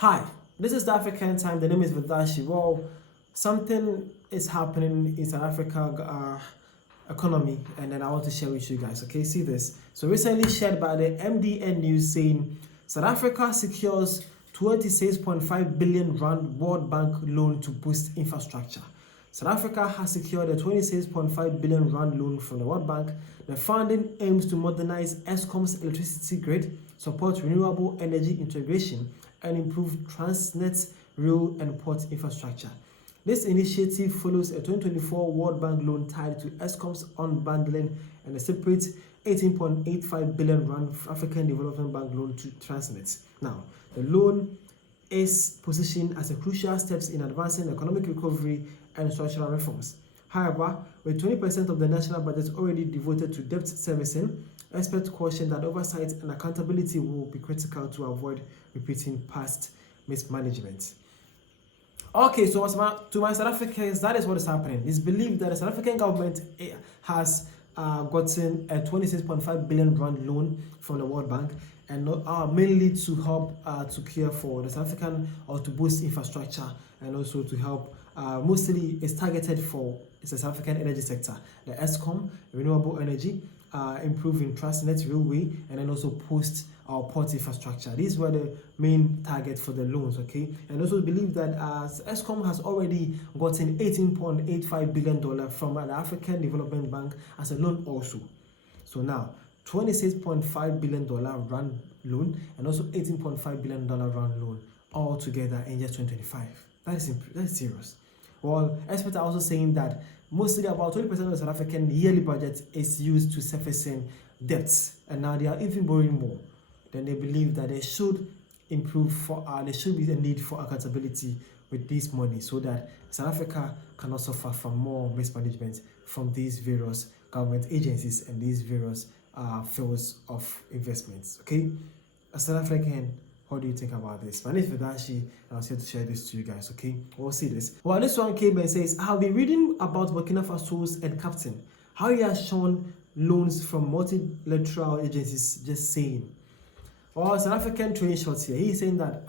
Hi, this is the African Time. The name is Vidashi. Well, something is happening in South Africa economy, and then I want to share with you guys. Okay, see this. So recently shared by the MDN News saying South Africa secures 26.5 billion rand World Bank loan to boost infrastructure. South Africa has secured a 26.5 billion rand loan from the World Bank. The funding aims to modernize Eskom's electricity grid, support renewable energy integration, and improve Transnet's rail and port infrastructure. This initiative follows a 2024 World Bank loan tied to Eskom's unbundling and a separate 18.85 billion rand African Development Bank loan to Transnet. Now, the loan is positioned as a crucial steps in advancing economic recovery and structural reforms. However, with 20% of the national budget already devoted to debt servicing, experts caution that oversight and accountability will be critical to avoid repeating past mismanagement. Okay, so to my South Africans, that is what is happening. It's believed that the South African government has gotten a 26.5 billion rand loan from the World Bank, and mainly to help to care for the South African or to boost infrastructure, and also to help mostly is targeted for the South African energy sector, the Eskom, renewable energy, improving Transnet railway, and then also post our port infrastructure. These were the main target for the loans, okay? And also believe that Eskom has already gotten $18.85 billion from the African Development Bank as a loan also. So now, $26.5 billion rand loan and also $18.5 billion rand loan all together in just 2025. That is serious. Well, experts are also saying that mostly about 20% of the South African yearly budget is used to servicing debts, and now they are even borrowing more. Then they believe that they should improve there should be a need for accountability with this money so that South Africa cannot suffer from more mismanagement from these various government agencies and these various fields of investments. Okay, as South African, what do you think about this? My name is Vidashi, and I was here to share this to you guys. Okay, we'll see this. Well, this one came and says, I've been reading about Burkina Faso's and Captain, how he has shown loans from multilateral agencies, just saying. Well, South African training shots here. He's saying that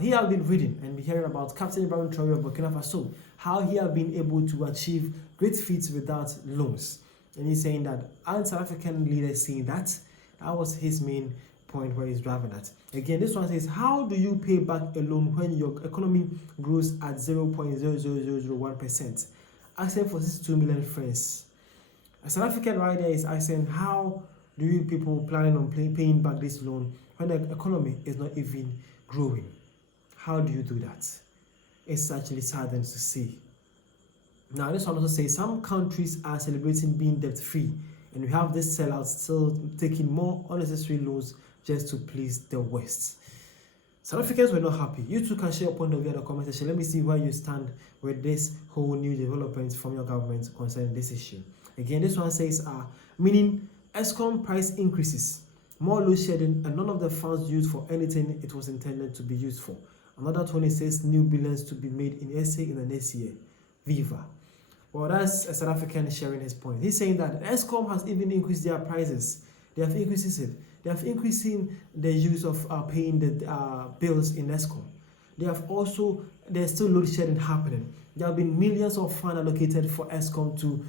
he has been reading and hearing about Captain Ibrahim Traoré of Burkina Faso, how he has been able to achieve great feats without loans. And he's saying that aren't South African leaders saying that? That was his main point where he's driving at. Again, this one says, how do you pay back a loan when your economy grows at 0.00001%? Asking for 62 million francs. A South African right there is asking, how do you people planning on paying back this loan when the economy is not even growing? How do you do that? It's actually saddening to see. Now, this one also says some countries are celebrating being debt-free, and we have this sellout still taking more unnecessary loans just to please the West. South Africans were not happy. You too can share your point of view in the comment section. Let me see where you stand with this whole new development from your government concerning this issue. Again, this one says, meaning Eskom price increases, more load shedding, and none of the funds used for anything it was intended to be used for. Another 26 new billions to be made in SA in the next year. Viva. Well, that's a South African sharing his point. He's saying that Eskom has even increased their prices. They have increased it. They have increasing the use of paying the bills in Eskom. There's still load shedding happening. There have been millions of funds allocated for Eskom to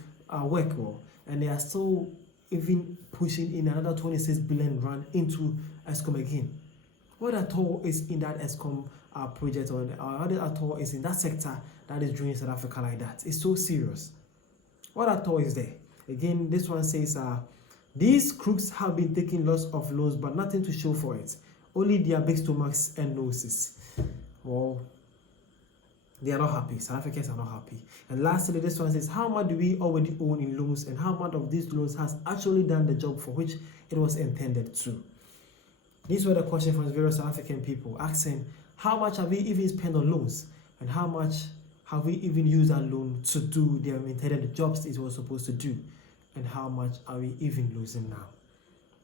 work well, and they are still even pushing in another 26 billion rand into Eskom again. What at all is in that Eskom project, or what at all is in that sector that is doing South Africa like that? It's so serious. What at all is there? Again, this one says, these crooks have been taking lots of loans, but nothing to show for it. Only their big stomachs and noses. Well, they are not happy. South Africans are not happy. And lastly, this one says, how much do we already own in loans, and how much of these loans has actually done the job for which it was intended to? These were the questions from various South African people asking, how much have we even spent on loans, and how much have we even used that loan to do the intended jobs it was supposed to do, and how much are we even losing now?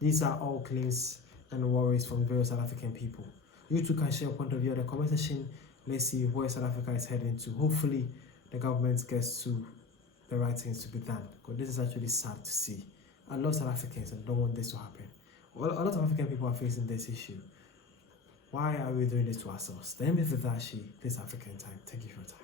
These are all claims and worries from various South African people. You too can share your point of view in the comment section. Let's see where South Africa is heading to. Hopefully, the government gets to the right things to be done, because this is actually sad to see. I love South Africans and don't want this to happen. Well, a lot of African people are facing this issue. Why are we doing this to ourselves? The name is Vidashi, this African time. Thank you for your time.